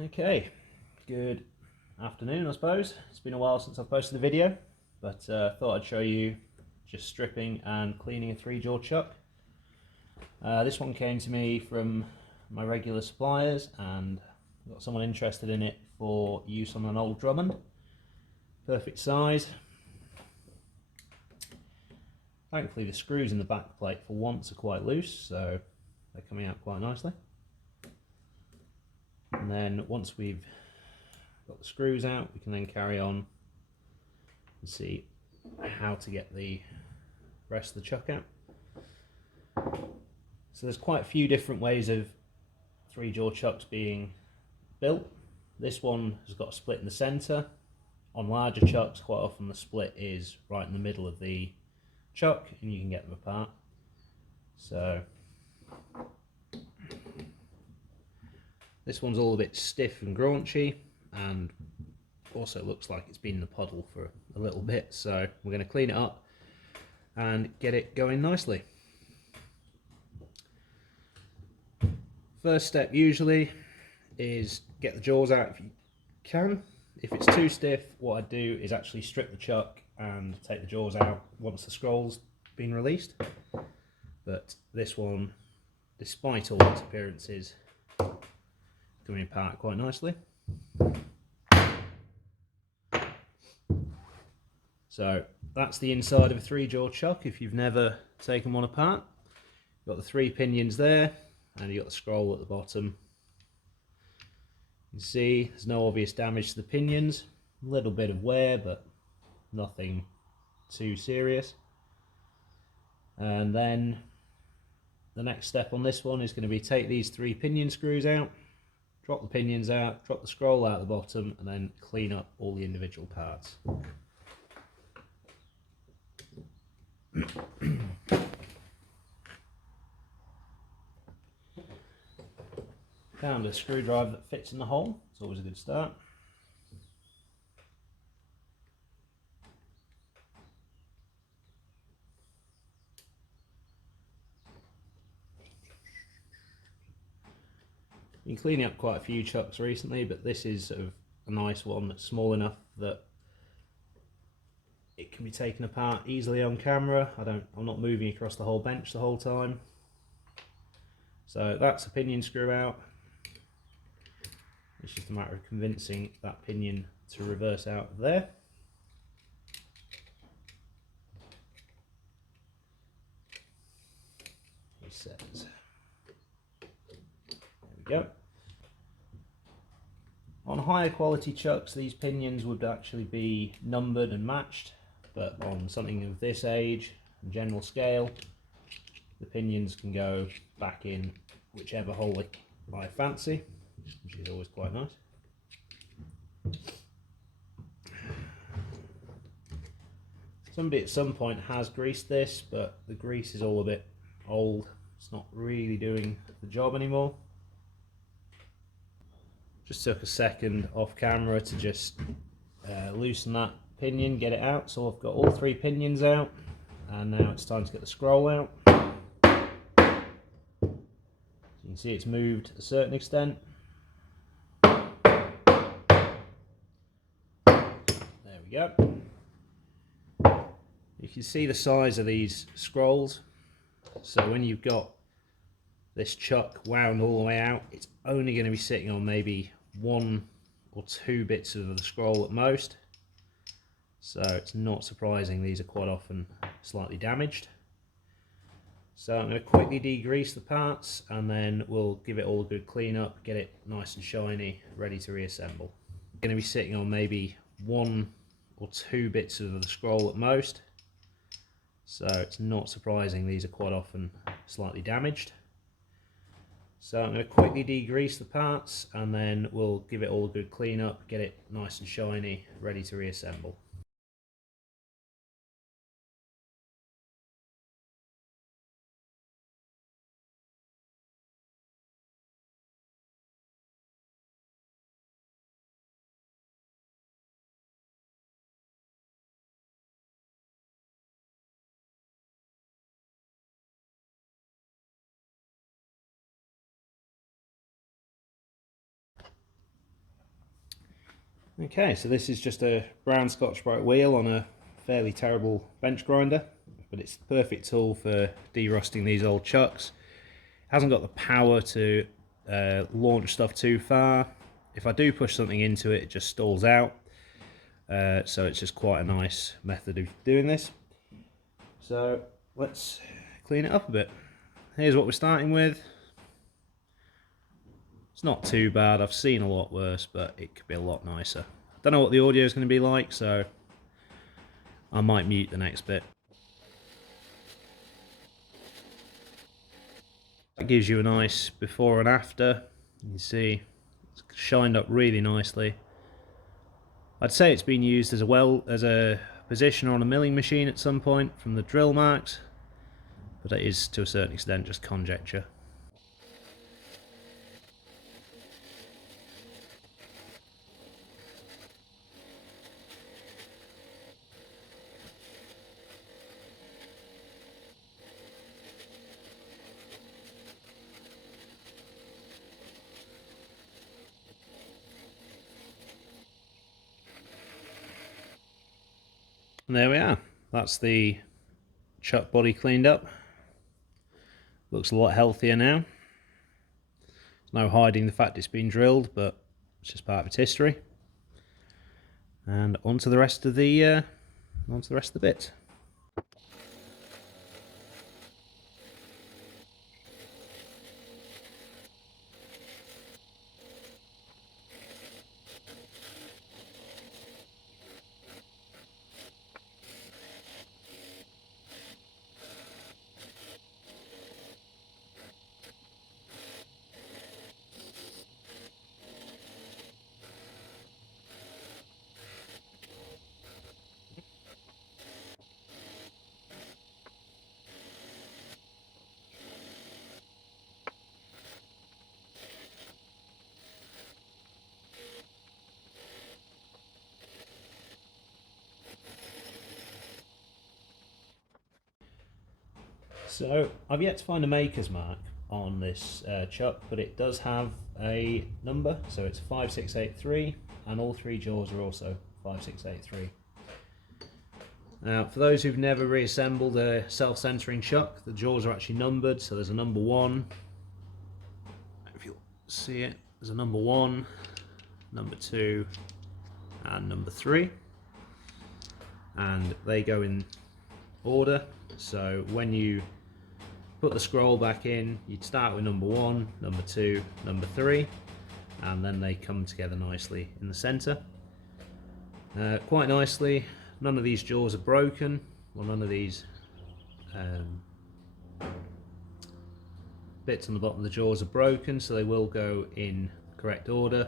Okay, good afternoon I suppose. It's been a while since I've posted a video, but thought I'd show you just stripping and cleaning a 3-jaw chuck. This one came to me from my regular suppliers and got someone interested in it for use on an old Drummond. Perfect size. Thankfully the screws in the back plate for once are quite loose, so they're coming out quite nicely. And then once we've got the screws out, we can then carry on and see how to get the rest of the chuck out. So there's quite a few different ways of 3-jaw chucks being built. This one has got a split in the centre. On larger chucks, quite often the split is right in the middle of the chuck and you can get them apart. So this one's all a bit stiff and graunchy and also looks like it's been in the puddle for a little bit, so we're going to clean it up and get it going nicely. First step usually is get the jaws out if you can. If it's too stiff, what I do is actually strip the chuck and take the jaws out once the scroll's been released. But this one, despite all its appearances, coming apart quite nicely. So that's the inside of a 3-jaw chuck if you've never taken one apart. You've got the 3 pinions there and you've got the scroll at the bottom. You can see there's no obvious damage to the pinions, a little bit of wear but nothing too serious. And then the next step on this one is going to be take these 3 pinion screws out, drop the pinions out, drop the scroll out the bottom, and then clean up all the individual parts. Found a screwdriver that fits in the hole, it's always a good start. Been cleaning up quite a few chucks recently, but this is sort of a nice one that's small enough that it can be taken apart easily on camera. I'm not moving across the whole bench the whole time. So that's a pinion screw out. It's just a matter of convincing that pinion to reverse out of there. He says, there we go. On higher quality chucks, these pinions would actually be numbered and matched, but on something of this age and general scale, the pinions can go back in whichever hole I fancy, which is always quite nice. Somebody at some point has greased this, but the grease is all a bit old. It's not really doing the job anymore. Just took a second off camera to just loosen that pinion, get it out. So I've got all 3 pinions out, and now it's time to get the scroll out. You can see it's moved a certain extent. There we go. You can see the size of these scrolls. So when you've got this chuck wound all the way out, it's only going to be sitting on maybe 1 or 2 bits of the scroll at most. So it's not surprising these are quite often slightly damaged. So I'm going to quickly degrease the parts and then we'll give it all a good clean up, get it nice and shiny, ready to reassemble. Going to be sitting on maybe 1 or 2 bits of the scroll at most. So it's not surprising these are quite often slightly damaged. So I'm going to quickly degrease the parts and then we'll give it all a good clean up, get it nice and shiny, ready to reassemble. Okay, so this is just a brown Scotch-Brite wheel on a fairly terrible bench grinder, but it's the perfect tool for derusting these old chucks. It hasn't got the power to launch stuff too far. If I do push something into it, it just stalls out. So it's just quite a nice method of doing this. So let's clean it up a bit. Here's what we're starting with. It's not too bad. I've seen a lot worse, but it could be a lot nicer. Don't know what the audio is going to be like, so I might mute the next bit. That gives you a nice before and after. You can see it's shined up really nicely. I'd say it's been used as a positioner on a milling machine at some point from the drill marks, but it is to a certain extent just conjecture. And there we are. That's the chuck body cleaned up. Looks a lot healthier now. There's no hiding the fact it's been drilled, but it's just part of its history. And onto the rest of the bits. So I've yet to find a maker's mark on this chuck, but it does have a number, so it's 5683, and all three jaws are also 5683. Now, for those who've never reassembled a self-centering chuck, the jaws are actually numbered, so there's a number 1, if you'll see it, there's a number 1, number 2, and number 3, and they go in order. So when you put the scroll back in, you'd start with number 1, number 2, number 3, and then they come together nicely in the centre. Quite nicely, none of these jaws are broken, or none of these bits on the bottom of the jaws are broken, so they will go in correct order.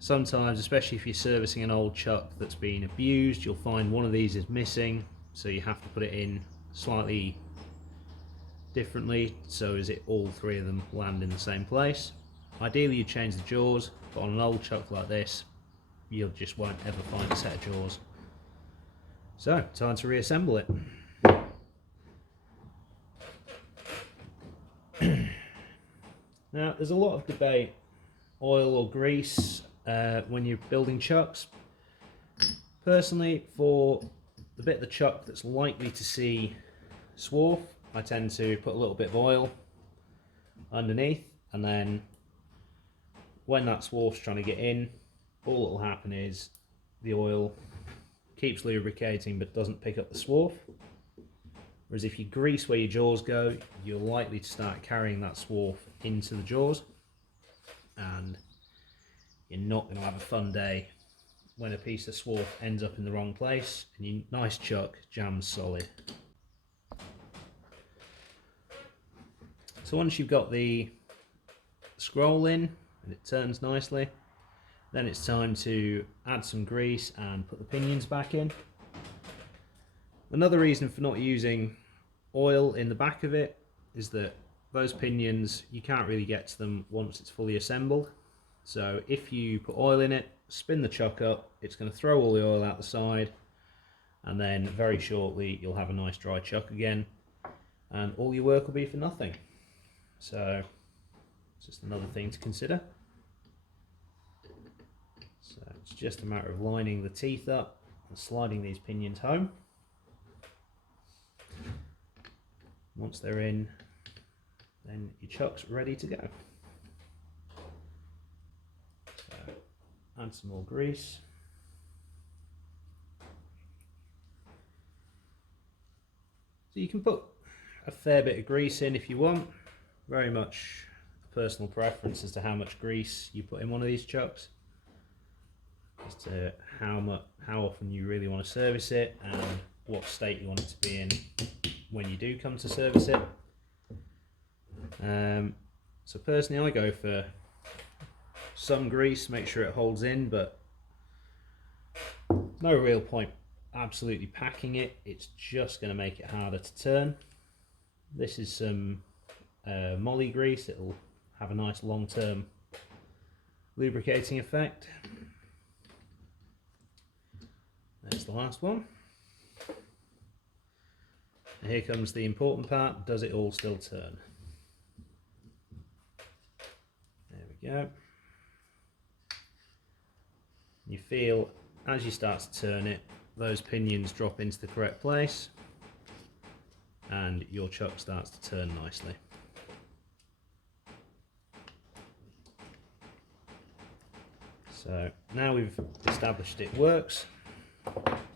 Sometimes, especially if you're servicing an old chuck that's been abused, you'll find one of these is missing, so you have to put it in slightly differently so as it all three of them land in the same place. Ideally you change the jaws, but on an old chuck like this you just won't ever find a set of jaws. So time to reassemble it. Now there's a lot of debate, oil or grease, when you're building chucks. Personally, for the bit of the chuck that's likely to see swarf, I tend to put a little bit of oil underneath, and then when that swarf's trying to get in, all that will happen is the oil keeps lubricating but doesn't pick up the swarf. Whereas if you grease where your jaws go, you're likely to start carrying that swarf into the jaws, and you're not going to have a fun day when a piece of swarf ends up in the wrong place and your nice chuck jams solid. So once you've got the scroll in and it turns nicely, then it's time to add some grease and put the pinions back in. Another reason for not using oil in the back of it is that those pinions, you can't really get to them once it's fully assembled. So if you put oil in it, spin the chuck up, it's going to throw all the oil out the side, and then very shortly you'll have a nice dry chuck again, and all your work will be for nothing. So it's just another thing to consider. So it's just a matter of lining the teeth up and sliding these pinions home. Once they're in, then your chuck's ready to go. So add some more grease. So you can put a fair bit of grease in if you want. Very much a personal preference as to how much grease you put in one of these chucks, as to how often you really want to service it and what state you want it to be in when you do come to service it. So personally I go for some grease, make sure it holds in, but no real point absolutely packing it. It's just going to make it harder to turn. This is some molly grease. It'll have a nice long-term lubricating effect. There's the last one. And here comes the important part. Does it all still turn? There we go. You feel as you start to turn it, those pinions drop into the correct place and your chuck starts to turn nicely. So now we've established it works,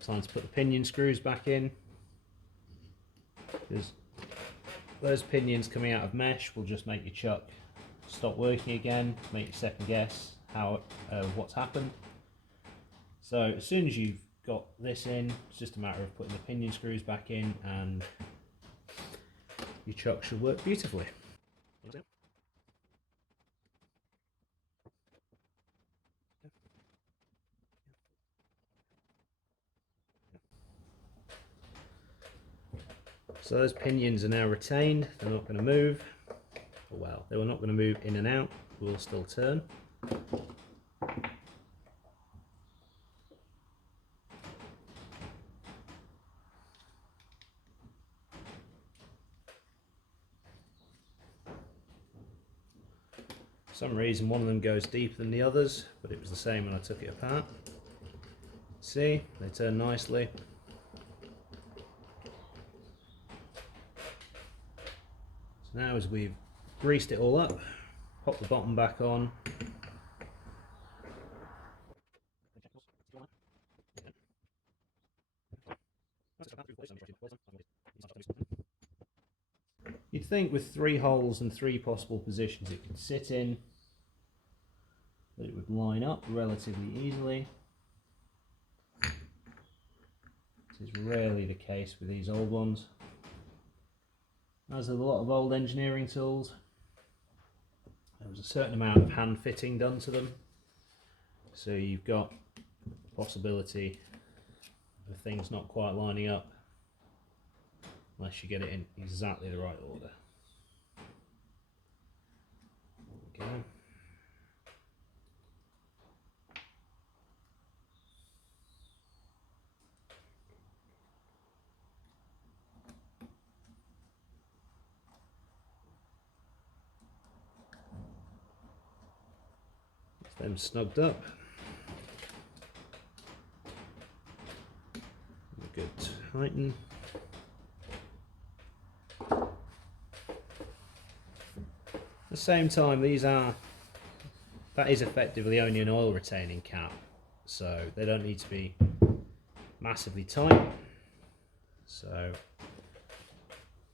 time to put the pinion screws back in, because those pinions coming out of mesh will just make your chuck stop working again, make you second guess what's happened. So as soon as you've got this in, it's just a matter of putting the pinion screws back in and your chuck should work beautifully. So those pinions are now retained, they're not going to move. Well, they were not going to move in and out, will still turn. For some reason one of them goes deeper than the others, but it was the same when I took it apart. See, they turn nicely. So now as we've greased it all up, pop the bottom back on. You'd think with 3 holes and 3 possible positions it could sit in, that it would line up relatively easily. This is rarely the case with these old ones. As with a lot of old engineering tools, there was a certain amount of hand fitting done to them, so you've got the possibility of things not quite lining up unless you get it in exactly the right order. There we go. Get them snugged up. Good tighten. At the same time, that is effectively only an oil retaining cap, so they don't need to be massively tight. So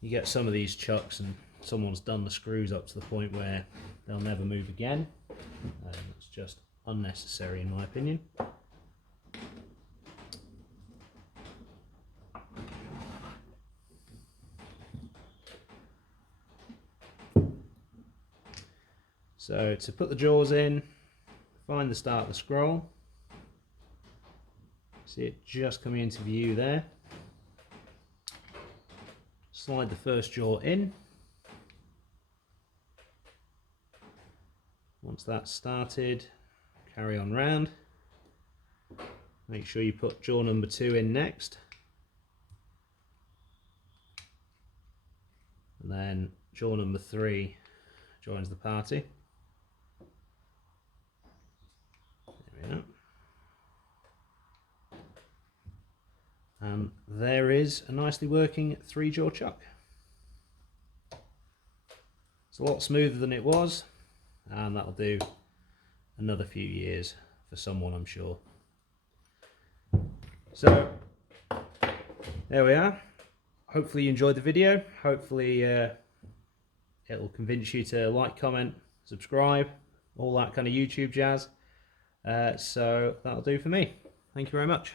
you get some of these chucks and someone's done the screws up to the point where they'll never move again, and it's just unnecessary in my opinion. So to put the jaws in, find the start of the scroll. See it just coming into view there. Slide the first jaw in. Once that's started, carry on round. Make sure you put jaw number 2 in next. And then jaw number 3 joins the party. There we are. And there is a nicely working 3-jaw chuck. It's a lot smoother than it was, and that'll do another few years for someone, I'm sure. So there we are. Hopefully you enjoyed the video. Hopefully it'll convince you to like, comment, subscribe, all that kind of YouTube jazz. So that'll do for me. Thank you very much.